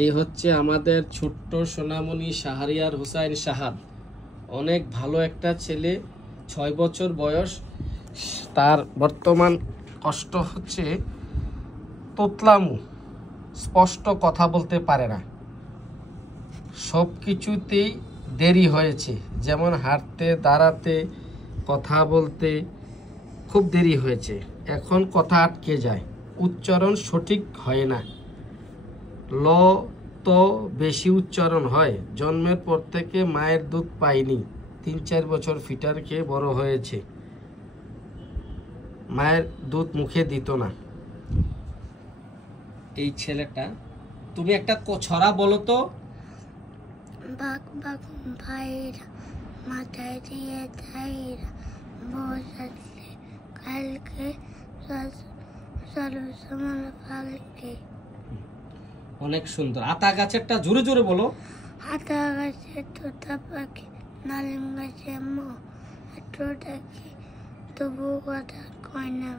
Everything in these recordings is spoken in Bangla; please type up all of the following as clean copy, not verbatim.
এই হচ্ছে আমাদের ছোট্ট সোনামণি শাহরিয়ার হুসাইন শাহাদ। অনেক ভালো একটা ছেলে, 6 বছর বয়স। তার বর্তমান কষ্ট হচ্ছে তোতলামু, স্পষ্ট কথা বলতে পারে না, সব কিছুতেই দেরি হয়েছে, যেমন হাঁটতে, দাঁড়াতে, কথা বলতে খুব দেরি হয়েছে। এখন কথা আটকে যায়, উচ্চারণ সঠিক হয় না, ল তো বেশি উচ্চারণ হয়। জন্মের পর থেকে মায়ের দুধ পায়নি, 3-4 বছর ফিটার খেয়ে বড় হয়েছে, মায়ের দুধ মুখে দিত না। এই ছেলেটা, তুমি একটা ছড়া বলো তো। বাঘ বাঘ ভাইরা মাথায় দিয়ে ধাইরা বসাচ্ছে কালকে সর্বসমান ফালকে। অনেক সুন্দর। আতা গাছেরটা জোরে জোরে বলো। আতা গাছে তোতা পাখি, নালিম গাছে মো একটু ডাকি, তবু কথা কয় না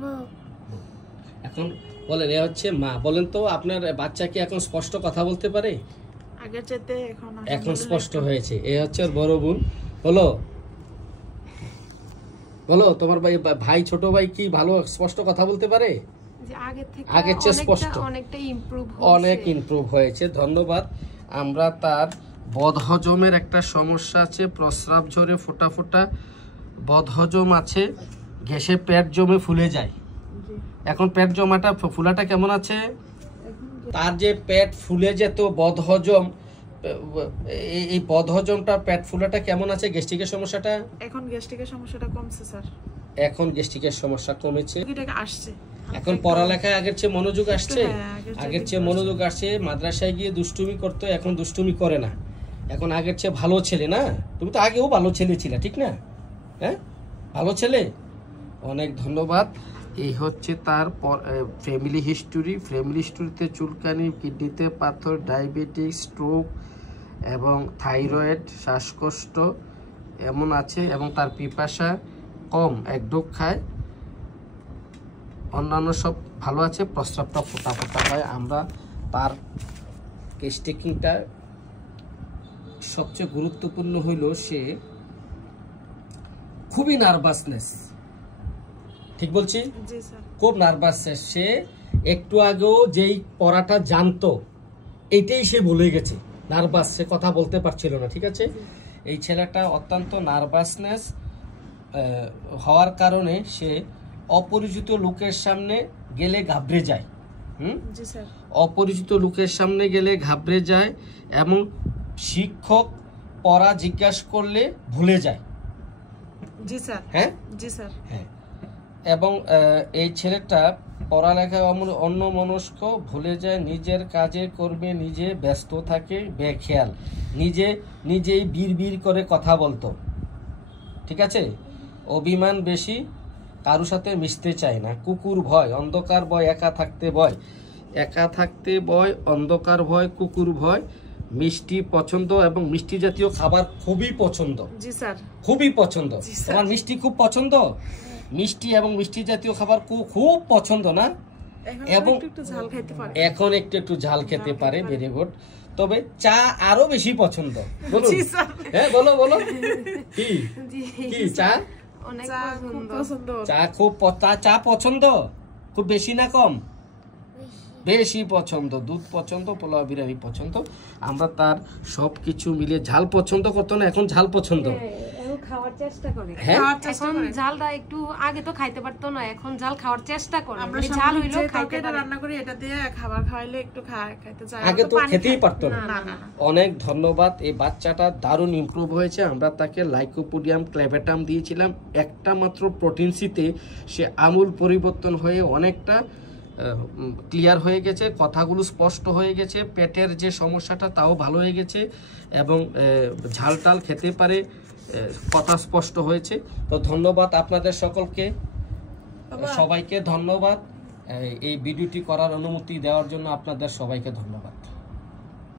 বউ। এখন বলেন, এ হচ্ছে মা। বলেন তো, আপনার বাচ্চা কি এখন স্পষ্ট কথা বলতে পারে? আগের চাইতে এখন স্পষ্ট হয়েছে। এ হচ্ছে ওর বড় বোন। বলো বলো, তোমার ভাই ছোট ভাই কি ভালো স্পষ্ট কথা বলতে পারে? আগের চেয়ে স্পষ্ট অনেক ইমপ্রুভ হয়েছে। ধন্যবাদ। আমরা তার বদহজমের একটা সমস্যা আছে, প্রস্রাব ঝরে ফোঁটা ফোঁটা বদহজম আছে, গ্যাসে পেট জমে ফুলে যায়। এখন পেট জমাটা ফুলাটা কেমন আছে? তার যে পেট ফুলে যেত বদহজম, এই বদহজমটা, পেট ফুলাটা কেমন আছে? গ্যাস্ট্রিকের সমস্যাটা এখন গ্যাস্ট্রিকের সমস্যাটা কমছে স্যার। এখন গ্যাস্ট্রিকের সমস্যা কমেছে, আসছে। এখন পড়ালেখায় আগের চেয়ে মনোযোগ আসছে, আগের চেয়ে মনোযোগ আসছে। মাদ্রাসায় গিয়ে দুষ্টুমি করতো, এখন দুষ্টুমি করে না, এখন আগের চেয়ে ভালো ছেলে। না, তুমি তো আগেও ভালো ছেলে ছিলে, ঠিক না? হ্যাঁ, ভালো ছেলে। অনেক ধন্যবাদ। এই হচ্ছে তার ফ্যামিলি হিস্টোরি। ফ্যামিলি হিস্টোরিতে চুলকানি, কিডনিতে পাথর, ডায়াবেটিস, স্ট্রোক এবং থাইরয়েড, শ্বাসকষ্ট এমন আছে, এবং তার পিপাসা কম, এক ঢোক খায়, অন্যান্য সব ভালো আছে, প্রস্রাবটা ফোটা ফোটা হয়। আমরা তার কেস টেকিংটা সবচেয়ে গুরুত্বপূর্ণ হইল সে খুবই নার্ভাসনেস, ঠিক বলছি? খুব নার্ভাস। সে একটু আগেও যেই পড়াটা জানতো এইটাই সে ভুলে গেছে, নার্ভাস, সে কথা বলতে পারছিল না, ঠিক আছে? এই ছেলেটা অত্যন্ত নার্ভাসনেস হওয়ার কারণে সে অপরিচিত লোকের সামনে গেলে ঘাবড়ে যায়। অপরিচিত লোকের সামনে গেলে ঘাবড়ে যায়, এবং শিক্ষক পড়া জিজ্ঞাসা করলে ভুলে যায়। জি স্যার। হ্যাঁ জি স্যার। হ্যাঁ, এবং এই ছেলেটা পড়ালেখায় অন্যমনস্ক, ভুলে যায়, নিজের কাজে কর্মে নিজে ব্যস্ত থাকে, বেখেয়াল, নিজেই বিড় করে কথা বলতো, ঠিক আছে? অভিমান বেশি, কারোর সাথে মিশতে চায় না, কুকুর ভয়, অন্ধকার ভয়, একা থাকতে ভয়, অন্ধকার ভয়, কুকুর ভয়, মিষ্টি পছন্দ, এবং মিষ্টি জাতীয় খাবার খুবই পছন্দ। জি স্যার, খুবই পছন্দ। তোমার মিষ্টি খুব পছন্দ? মিষ্টি এবং মিষ্টি জাতীয় খাবার খুব পছন্দ, না? এবং এখন একটু ঝাল খেতে পারে, ভেরি গুড। তবে চা আরো বেশি পছন্দ। হ্যাঁ, বলো বলো, কি চা? চা পছন্দ খুব বেশি না কম? বেশি পছন্দ। দুধ পছন্দ, পোলাও বিরিয়ানি পছন্দ। আমরা তার সবকিছু মিলে, ঝাল পছন্দ করতো না, এখন ঝাল পছন্দ, খাওয়ার চেষ্টা করে। এখন ঝালটা একটু আগে তো খাইতে পারতো না, এখন ঝাল খাওয়ার চেষ্টা করে। ঝাল হইলো খাইতে পারে, রান্না করি এটা দিয়ে খাবার খাওয়াইলে একটু খাইতে চায়, আগে তো খেতেই পারতো না। অনেক ধন্যবাদ। এই বাচ্চাটা দারুণ ইমপ্রুভ হয়েছে। আমরা তাকে লাইকোপোডিয়াম ক্লেভেটাম দিয়েছিলাম, একটা মাত্র প্রোটিন সিতে সে আমূল পরিবর্তন হয়ে অনেকটা ক্লিয়ার হয়ে গেছে, কথাগুলো স্পষ্ট হয়ে গেছে, পেটের যে সমস্যাটা তাও ভালো হয়ে গেছে, এবং ঝাল টাল খেতে পারে, কথা স্পষ্ট হয়েছে। তো ধন্যবাদ আপনাদের সকলকে, সবাইকে ধন্যবাদ। এই ভিডিওটি করার অনুমতি দেওয়ার জন্য আপনাদের সবাইকে ধন্যবাদ।